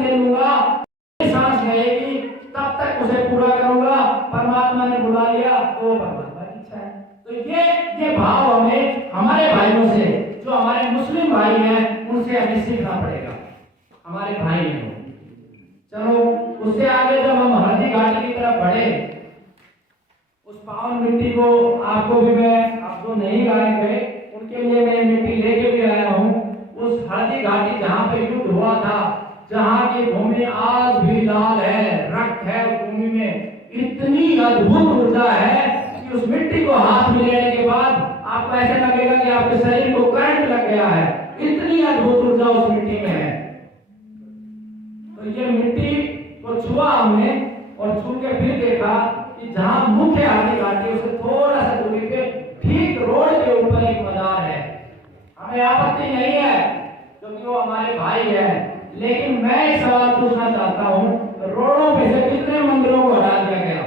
ले लूंगा, सांस रहेगी तब तक उसे पूरा करूंगा। परमात्मा ने बुला लिया तो परमात्मा की इच्छा है। तो ये भाव हमें हमारे भाइयों से, जो हमारे मुस्लिम भाई हैं, उनसे हमें सीखना पड़ेगा। हमारे भाई हैं। चलो उससे आगे जब हम हल्दी घाटी की तरफ बढ़े, उस पावन मिट्टी को आपको भी मैं, आप जो नहीं गाए गए उनके लिए मैं मिट्टी लेके भी आया हूँ। उस हल्दी घाटी जहाँ पे युद्ध हुआ था, जहाँ की भूमि आज भी लाल है, रक्त है उस भूमि में, इतनी अद्भुत ऊर्जा है कि उस मिट्टी को हाथ में लेने के बाद आपको ऐसे लगेगा कि आपके शरीर को करंट लग गया है, इतनी अद्भुत ऊर्जा उस मिट्टी में है। तो ये मिट्टी को छुआ हमने और छू के फिर देखा कि जहां मुख्य हल्दी घाटी उससे थोड़ा सा दूरी पे ठीक रोड के ऊपर एक मजार है। हमें आपत्ति नहीं है क्योंकि वो हमारे भाई है, लेकिन मैं एक सवाल पूछना चाहता हूँ, रोडों पे से कितने मंदिरों को हटा दिया गया?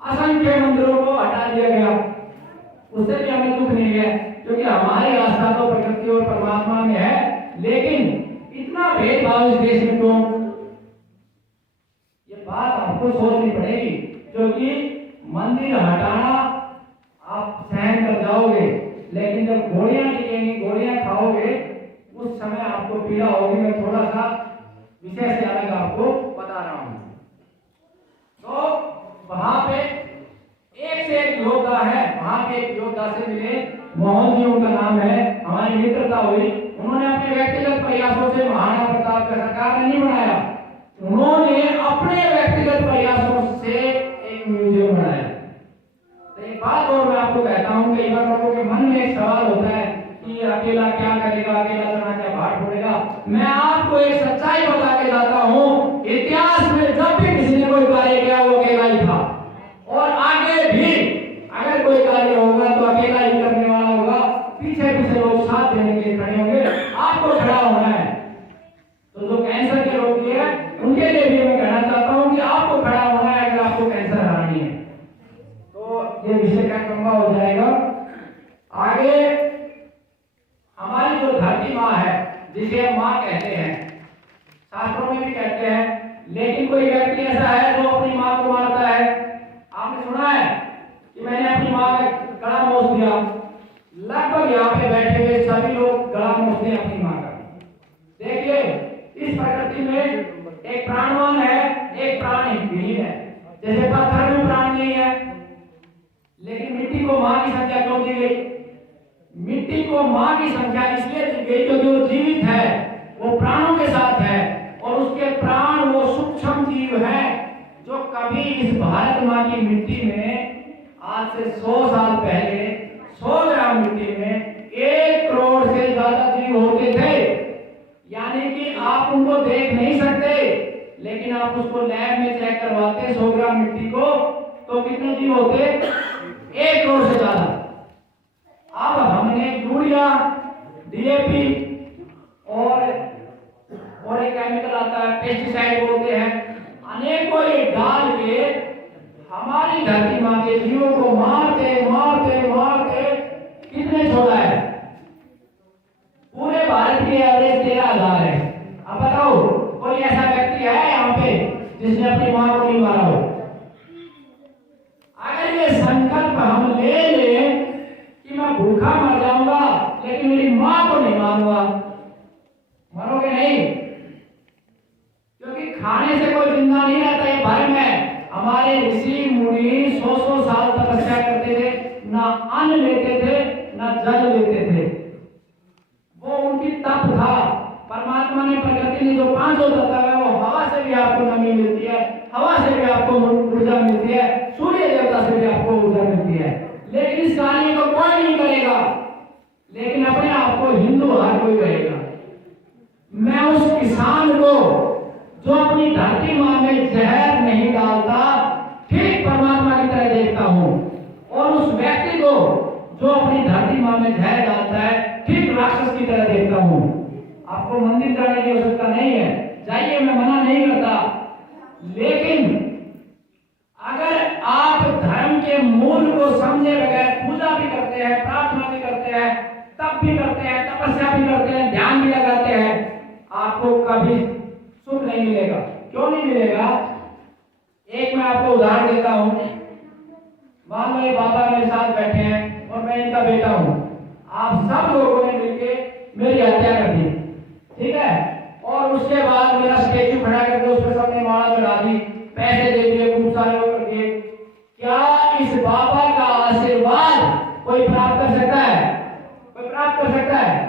असंख्य मंदिरों को हटा दिया गया। उससे भी हमें दुख नहीं है क्योंकि हमारी आस्था तो प्रकृति और परमात्मा में है, लेकिन इतना भेदभाव इस देश में क्यों? ये बात आपको सोचनी पड़ेगी, क्योंकि मंदिर हटाना आप सहन कर जाओगे, लेकिन जब गोलियां टिकेंगी, गोलियां खाओगे, उस समय आपको पीड़ा होगी। मैं थोड़ा सा विषय से अलग आपको बता रहा हूं। तो वहां पे एक से एक योद्धा है, वहां पे एक योद्धा से मिले, मोहन जी उनका नाम है, हमारी मित्रता हुई। उन्होंने अपने व्यक्तिगत प्रयासों से महाराणा प्रताप का सरकार ने नहीं बनाया, उन्होंने अपने व्यक्तिगत प्रयासों से एक म्यूजियम बनाया। तो एक बात और मैं आपको कहता हूं, कई बार लोगों के मन में एक सवाल होता है कि अकेला क्या करेगा, अकेला चना क्या भाट फोड़ेगा। मैं आपको एक सच्चाई बता के जाता हूं, इतिहास में जब भी किसी ने कोई कार्य किया वो अकेला ही था, और आगे भी अगर कोई कार्य होगा तो अकेला ही करने वाला होगा। पीछे पीछे लोग साथ देने के लिए खड़े होंगे, आपको खड़ा होना है। तो जो कैंसर के रोगी है उनके लिए भी मैं कहना चाहता हूं कि आपको खड़ा होना है अगर आपको कैंसर हरानी है। तो ये विषय का लंबा हो जाएगा। आगे हमारी जो धरती माँ है, जिसे हम माँ कहते हैं, शास्त्रों में भी कहते हैं, लेकिन कोई व्यक्ति ऐसा है जो अपनी माँ को मारता है। आपने सुना है कि मैंने अपनी माँ का गला मोच दिया। लगभग यहाँ पे बैठे हुए सभी लोग गला मोचते हैं अपनी माँ का। देखिए, इस प्रकृति में एक प्राणवान है, एक प्राणहीन है। जैसे पत्थर में प्राण नहीं है, लेकिन मिट्टी को माँ की संख्या क्यों दी गई? मिट्टी को माँ की संख्या इसलिए दी गई क्योंकि वो जीवित है, वो प्राणों के साथ है, और उसके प्राण वो सूक्ष्म जीव है जो कभी इस भारत माँ की मिट्टी में आज से 100 साल पहले 100 ग्राम मिट्टी में 1 करोड़ से ज्यादा जीव होते थे। यानी कि आप उनको देख नहीं सकते, लेकिन आप उसको लैब में चेक करवाते 100 ग्राम मिट्टी को, तो कितने जीव होते? 1 करोड़ से ज्यादा। अब हमने यूरिया, डीएपी और एक केमिकल आता है, पेस्टिसाइड बोलते हैं, अनेकों ये डाल के हमारी धरती माँ के जीवों को मारते मारते मारते कितने छोड़ा है? पूरे भारत की एवरेज 13,000 है। अब बताओ, कोई ऐसा व्यक्ति है यहाँ पे जिसने अपनी माँ को नहीं मारा हो? अगर ये संकल्प हम ले लें कि मैं भूखा मर जाऊंगा लेकिन मेरी माँ को नहीं मारूंगा, मरोगे नहीं, क्योंकि खाने से कोई जिंदा नहीं रहता। ये भरम है। हमारे ऋषि मुनि 100 साल तपस्या करते थे, ना अन्न लेते थे ना जल लेते थे, वो उनकी तप था। परमात्मा ने, प्रकृति ने जो 5 तत्व है, वो हवा से भी आपको नमी मिलती है, हवा से भी आपको ऊर्जा मिलती है, सूर्य देवता से भी आपको ऊर्जा मिलती है, लेकिन इस कार्य को कोई नहीं करेगा। लेकिन अपने आप को हिंदू हर कोई कहेगा। मैं उस किसान को जो अपनी धरती माँ में जहर नहीं डालता, ठीक परमात्मा की तरह देखता हूँ, और उस व्यक्ति को जो अपनी धरती माँ में जहर डालता है, ठीक राक्षस की तरह देखता हूँ। आपको मंदिर जाने की आवश्यकता नहीं है, जाइए, मैं मना नहीं करता, लेकिन अगर आप धर्म के मूल को समझे बगैर पूजा भी करते हैं, प्रार्थना भी करते हैं, तप भी करते हैं, तपस्या भी करते हैं, ध्यान भी लगाते हैं, आपको कभी कभी सुख नहीं मिलेगा। क्यों नहीं मिलेगा? एक मैं आपको उदाहरण देता हूँ। मान लो ये बाबा मेरे साथ बैठे हैं और मैं इनका बेटा हूँ। आप सब लोगों ने मिलकर मेरी हत्या कर दी, ठीक है? और उसके बाद मेरा स्टेचू खड़ा करके उस पर सबने माला चढ़ा दी, पैसे दे दिए, खूब सारे लोग कर दिए। क्या इस बाबा का आशीर्वाद कोई प्राप्त कर सकता है? कोई प्राप्त कर सकता है?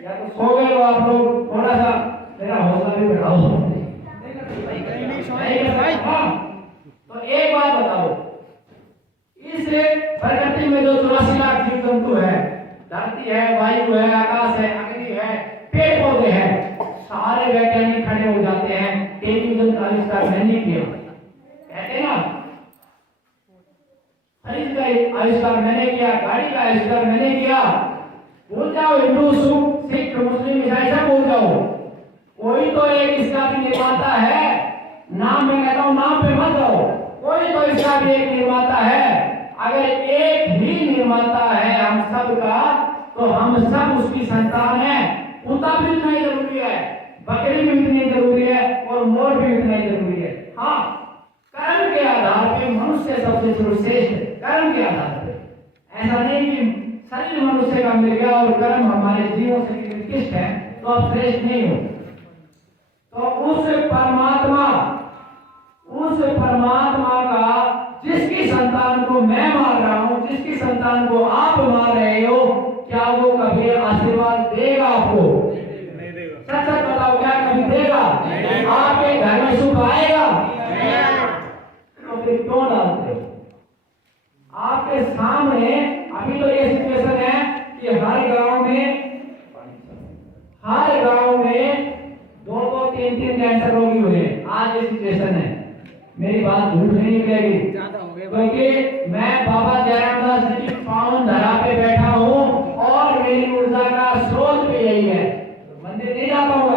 या तो सो गए हो आप लोग, थोड़ा सा मेरा हौसला भी बढ़ाओ। तो एक बात बताओ, इस प्रकृति में जो 84 लाख जीव जंतु है, धरती है, वायु है, आकाश है, अग्नि है, पेड़ पौधे हैं, सारे वैज्ञानिक खड़े हो जाते हैं टेलीविजन का आविष्कार मैंने किया, कहते ना खनिज का आविष्कार मैंने किया, गाड़ी का आविष्कार मैंने किया। बोल जाओ हिंदू, सिख, मुस्लिम, ईसाई सब बोल जाओ, कोई तो एक इसका भी निर्माता है। नाम मैं कहता हूं, नाम पे मत जाओ, कोई तो इसका भी एक निर्माता है। अगर एक ही निर्माता है हम सब का, तो हम सब उसकी संतान है। कुत्ता भी उतना ही जरूरी है, बकरी भी उतनी जरूरी है, और मोर भी उतना ही जरूरी है। हाँ, कर्म के आधार पे मनुष्य सबसे सर्वश्रेष्ठ है, कर्म के आधार पे। ऐसा नहीं कि शरीर मनुष्य का मिल गया और कर्म हमारे जीवन से उत्कृष्ट है तो आप श्रेष्ठ नहीं हो। तो उस परमात्मा का जिसकी संतान को मैं मार रहा हूं, जिसकी संतान को आप मार रहे हो, क्या वो कभी आशीर्वाद देगा आपको? नहीं देगा। सच सच बताओ, क्या कभी देगा? आपके घर में सुख आएगा? तो फिर क्यों डालते हो? आपके सामने अभी तो ये सिचुएशन है कि हर गांव में 2-2, 3-3 कैंसर रोगी हुए। आज ये सिचुएशन है, मेरी बात झूठ नहीं निकलेगी, क्योंकि मैं बाबा जयराम दास जी की पावन धरा पे बैठा हूँ और मेरी ऊर्जा का स्रोत भी यही है। मंदिर नहीं जाता हूँ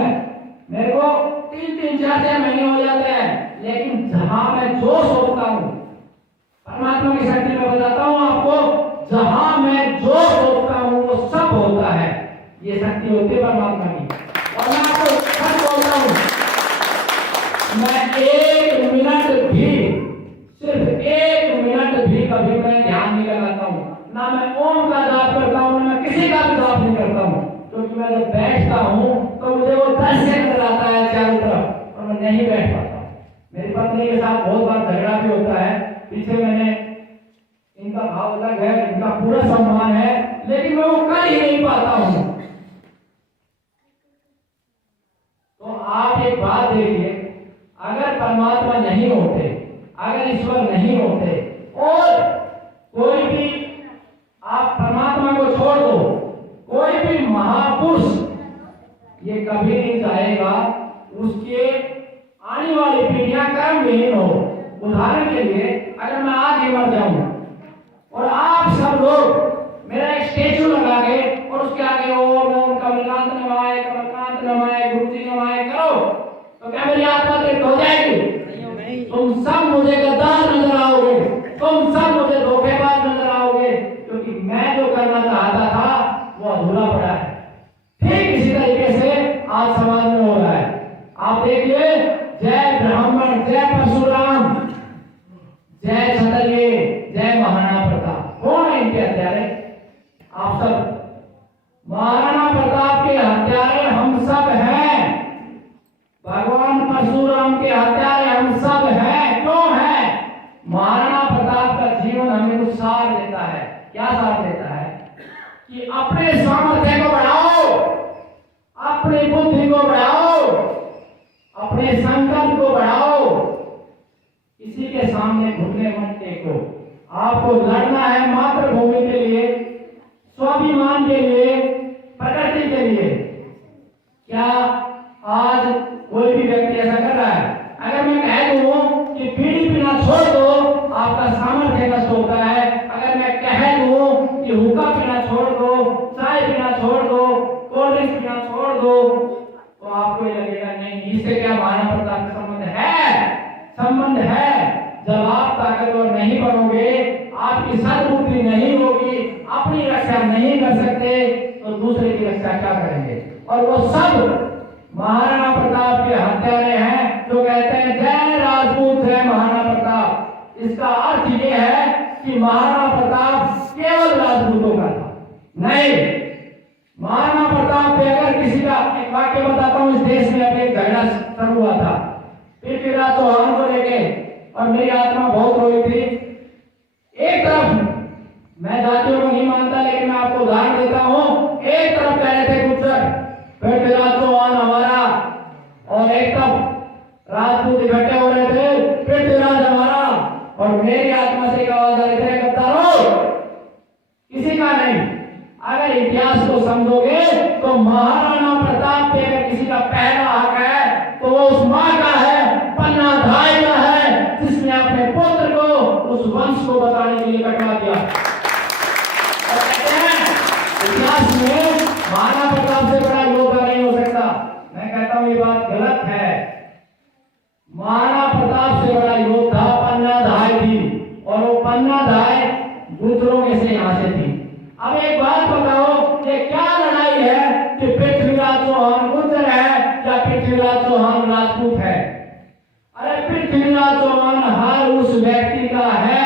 मेरे को 3-3, 4-4 महीने हो जाते हैं, लेकिन जहां मैं जो सोचता हूँ, परमात्मा की शक्ति में बताता हूँ आपको, जहां मैं जो सोचता हूँ वो सब होता है। ये शक्ति होती है परमात्मा की। और मैं आपको सच बोलता हूँ, मैं 1 मिनट भी, सिर्फ 1 मिनट भी कभी मैं ध्यान नहीं लगाता हूँ, ना मैं ओम का जाप करता हूँ, ना मैं किसी का भी जाप नहीं करता हूँ, क्योंकि मैं जब बैठता हूँ तो मुझे वो दर्शन कराता है चारों तरफ और मैं नहीं बैठ पाता। मेरी पत्नी के साथ बहुत बार झगड़ा भी होता है, पीछे मैंने, इनका भाव अलग है, इनका पूरा सम्मान है, लेकिन मैं वो कर ही नहीं पाता हूँ। तो आप एक बात देखिए, अगर परमात्मा नहीं होते, अगर ईश्वर नहीं होते, और कोई भी, आप परमात्मा को छोड़ दो, कोई भी महापुरुष ये कभी नहीं चाहेगा उसके आने वाली पीढ़ियां कर्म विहीन हो। उदाहरण के लिए, अगर मैं आज ही मर जाऊं और आप सब लोग मेरा एक स्टेचू लगा के और उसके आगे ओम कमलकांत नमाय, कमलकांत नमाय, गुरु जी नमाय करो, तो क्या मेरी आत्मा तृप्त हो जाएगी? तुम सब मुझे गद्दार नजर आओगे, तुम सब मुझे धोखेबाज नजर आओगे, क्योंकि मैं जो करना चाहता था वो अधूरा पड़ा है। ठीक इसी तरीके से आज समाज में हो रहा है। आप देखिए, जय ब्राह्मण, जय परशुराम, जय क्षत्रिय, जय महाराणा प्रताप। कौन है इनके हत्यारे? आप सब। महाराणा प्रताप के हत्यारे हम सब हैं, भगवान परशुराम के हत्यारे हम सब हैं। क्यों है? महाराणा प्रताप का जीवन हमें कुछ साथ देता है। क्या साथ देता है? कि अपने सामर्थ्य को बढ़ाओ, अपनी बुद्धि को बढ़ाओ, अपने संकल्प को बढ़ाओ, किसी के सामने घुटने मत टेको। आपको लड़ना है मातृभूमि के लिए, स्वाभिमान के लिए, प्रकृति के लिए। क्या आज कोई भी व्यक्ति ऐसा कर रहा है? अगर मैं कह दूं कि बीड़ी पीना छोड़ दो, आपका सामर्थ्य नष्ट होता है। अगर मैं कह दूं कि हुक्का पीना छोड़ दो, चाय पीना छोड़ दो, कोल्ड ड्रिंक पीना छोड़ दो, तो आपको ये लगेगा नहीं, इससे क्या महाराणा प्रताप का संबंध है? संबंध है। जब आप ताकतवर नहीं बनोगे, आपकी सद्बुद्धि नहीं होगी, अपनी रक्षा नहीं कर सकते, तो दूसरे की रक्षा क्या करेंगे? और वो सब महाराणा प्रताप के हत्यारे हैं जो कहते हैं जय राजपूत जय महाराणा प्रताप। इसका अर्थ ये है कि महाराणा प्रताप केवल राजपूतों का था, नहीं। महाराणा प्रताप पे अगर किसी का, एक वाक्य बताता हूँ, इस देश में अभी एक झगड़ा शुरू हुआ था पृथ्वीराज चौहान को लेके, और मेरी आत्मा बहुत रोई थी। एक तरफ मैं जातियों को नहीं मानता, लेकिन मैं आपको उदाहरण देता हूँ। एक तरफ कह रहे थे गुज्जर पृथ्वीराज चौहान हमारा, और एक तरफ राजपूत इकट्ठे हो रहे थे पृथ्वीराज हमारा, और मेरी आत्मा से एक आवाज आ रही थी गद्दारों, किसी का नहीं। अगर इतिहास को समझोगे तो महाराणा प्रताप पे अगर किसी का पहला हक है तो वो उस मां का है, पन्ना धाई का है, जिसने अपने पुत्र को उस वंश को बताने के लिए कटवा दिया। और कहते हैं इतिहास में महाराणा प्रताप से बड़ा योद्धा नहीं हो सकता। मैं कहता हूं ये बात गलत है। महाराणा प्रताप से बड़ा योद्धा पन्ना धाई थी, और वो पन्ना धाई गुजरों में से यहां से थी। अब एक बात बताओ, ये क्या लड़ाई है कि पृथ्वीराज चौहान गुर्जर है या पृथ्वीराज चौहान राजपूत है? अरे पृथ्वीराज चौहान हर उस व्यक्ति का है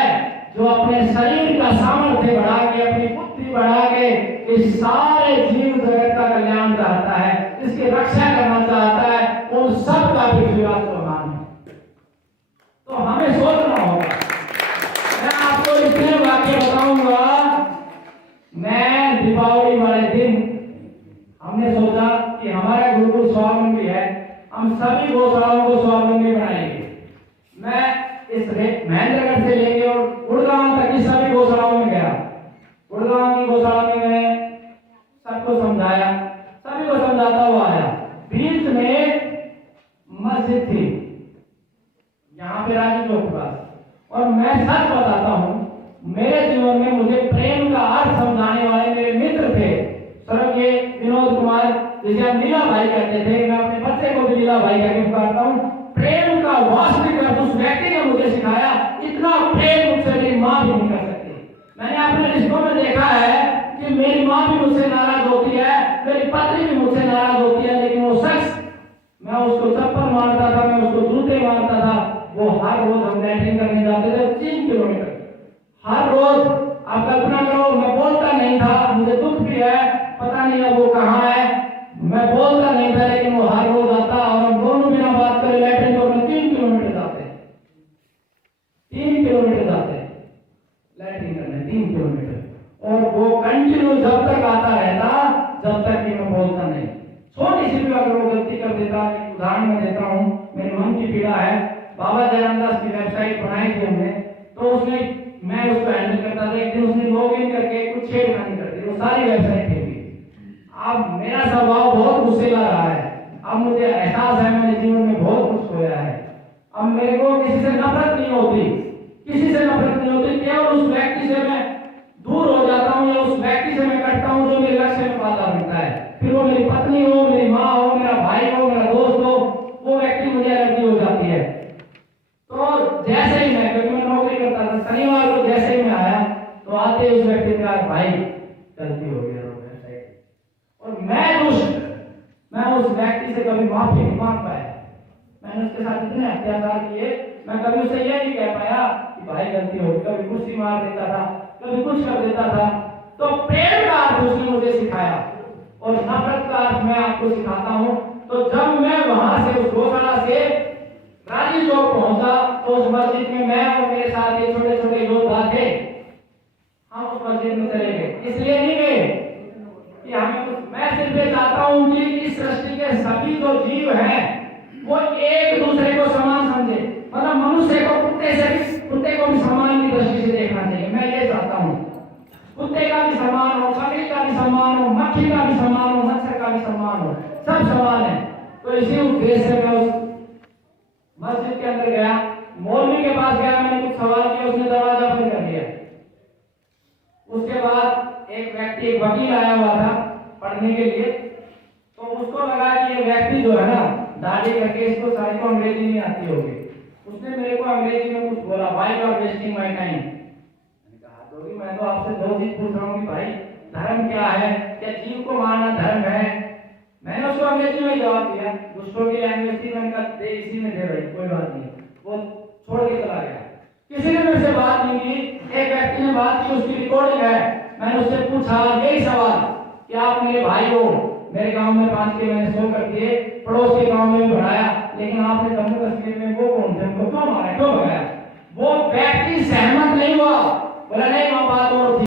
जो अपने शरीर का सामर्थ्य बढ़ा के, अपनी बुद्धि बढ़ा के इस सारे जीव जगत का कल्याण चाहता है, इसकी रक्षा करना चाहता है, उन सब का पृथ्वीराज चौहान है। तो हमें सोचना होगा। मैं आपको इतने वाक्य बताऊंगा। मैं दीपावली वाले दिन हमने सोचा कि हमारा गुरुकुल स्वावलंबी है, हम सभी गौशालाओं को स्वावलंबी बनाएंगे। मैं इस महेंद्रगढ़ से लेके और गुड़गांव तक की सभी गौशालाओं में गया। गुड़गांव की गौशाला में मैंने सबको समझाया, सभी को समझाता हुआ आया। बीच में मस्जिद थी यहाँ पे राजू चौक के पास, और मैं सच बताता हूँ, मेरे जीवन में मुझे प्रेम का अर्थ समझाने वाले मेरे मित्र थे स्वर्गीय विनोद कुमार, जिसे हम लीला भाई कहते थे। मैं अपने बच्चे को भी लीला भाई कहकर पुकारता हूँ। प्रेम का वास्तविक अर्थ उस व्यक्ति ने मुझे सिखाया। इतना प्रेम मुझसे मेरी माँ भी नहीं कर सकती। मैंने अपने रिश्तों में देखा है कि मेरी माँ भी मुझसे नाराज होती है, मेरी पत्नी भी मुझसे नाराज होती है, लेकिन वो शख्स, मैं उसको चप्पल मारता था, मैं उसको जूते मारता था, वो हर रोज हम लैट्रिन करने जाते थे 3 किलोमीटर हर रोज। आप कल्पना करो, मैं बोलता नहीं था, मुझे दुख भी है, पता नहीं अब वो कहाँ है। मैं बोलता नहीं था, लेकिन वो हर रोज आता, और हम दोनों बिना बात करे लैट्रिन को 3 किलोमीटर जाते, 3 किलोमीटर जाते लैट्रिन करने, 3 किलोमीटर। और वो कंटिन्यू जब तक आता रहता, जब तक कि मैं बोलता नहीं। छोटी सी भी अगर वो गलती कर देता, उदाहरण में देता हूँ, मेरे मन की पीड़ा है। बाबा जयराम दास की वेबसाइट बनाई थी हमने, तो उसमें मैं उसको हैंडल करता था। एक दिन उसने लॉगिन करके कुछ छेड़खानी कर दी, वो सारी वेबसाइट थी। अब मेरा स्वभाव बहुत गुस्से का रहा है। अब मुझे एहसास है मैंने जीवन में बहुत कुछ खोया है। अब मेरे को किसी से नफरत नहीं होती, किसी से नफरत नहीं होती। केवल उस व्यक्ति से मैं दूर हो जाता हूँ, या उस व्यक्ति से मैं कटता हूँ जो मेरे लक्ष्य में बाधा बनता है। फिर वो मेरी पत्नी हो, मेरी माँ हो, मेरा भाई हो, मेरा दोस्त हो, वो व्यक्ति मुझे एलर्जी हो जाती है। तो जैसे ही मैं, क्योंकि मैं नौकरी करता था, शनिवार को जैसे ही मैं आया तो आते उस व्यक्ति ने कहा भाई गलती हो गई, और मैं उस व्यक्ति से कभी माफी नहीं मांग पाया। मैंने उसके साथ इतने अत्याचार किए, मैं कभी उसे ये नहीं कह पाया कि भाई गलती हो गई। कभी कुर्सी मार देता था, कभी कुछ कर देता था। तो प्रेम का अर्थ उसने मुझे सिखाया, और नफरत का अर्थ मैं आपको सिखाता हूँ। तो जब मैं वहां से उस गौशाला से राजी चौक पहुंचा, तो उस मस्जिद में मैं और मेरे साथ ये छोटे छोटे योद्धा थे, हम उस मस्जिद में चले गए। इसलिए नहीं गए कि हमें, मैं सिर्फ ये चाहता हूं कि इस सृष्टि के सभी जो जीव हैं वो एक दूसरे को समान समझे। मतलब मनुष्य को कुत्ते को भी सम्मान की दृष्टि से देखना चाहिए। मैं ये चाहता हूँ कुत्ते का भी सम्मान हो, बकरी का भी सम्मान हो, मक्खी का भी सम्मान हो, मच्छर का भी सम्मान हो, सब समान है। तो इसी उद्देश्य से मैं उस मस्जिद के अंदर गया, मौलवी के पास गया, मैंने कुछ सवाल किया, उसने दरवाजा बंद कर दिया। उसके बाद एक व्यक्ति, एक वकील आया हुआ था पढ़ने के लिए, तो उसको लगा कि ये व्यक्ति जो है ना दाढ़ी करके, इसको सारी को अंग्रेजी नहीं आती होगी। उसने मेरे को अंग्रेजी में कुछ बोला, why you are wasting my time. मैंने कहा तो मैं तो आपसे 2 चीज पूछ रहा हूँ कि भाई धर्म क्या है, क्या जीव को मारना धर्म है? मैंने उसको अंग्रेजी में जवाब दिया, दूसरों की लैंग्वेज थी, मैंने कहा दे इसी में दे भाई, कोई बात नहीं। वो छोड़ के चला गया। किसी ने मेरे से बात नहीं की। एक व्यक्ति ने बात की, उसकी रिकॉर्डिंग है। मैंने उससे पूछा यही सवाल कि आप मेरे भाई हो, मेरे गांव में 5 के मैंने 100 कर दिए, पड़ोस के गांव में भी बढ़ाया, लेकिन आपने जम्मू कश्मीर में वो कौन थे, उनको क्यों मारा, क्यों भगाया? वो व्यक्ति सहमत नहीं हुआ, बोला नहीं वहां बात और थी।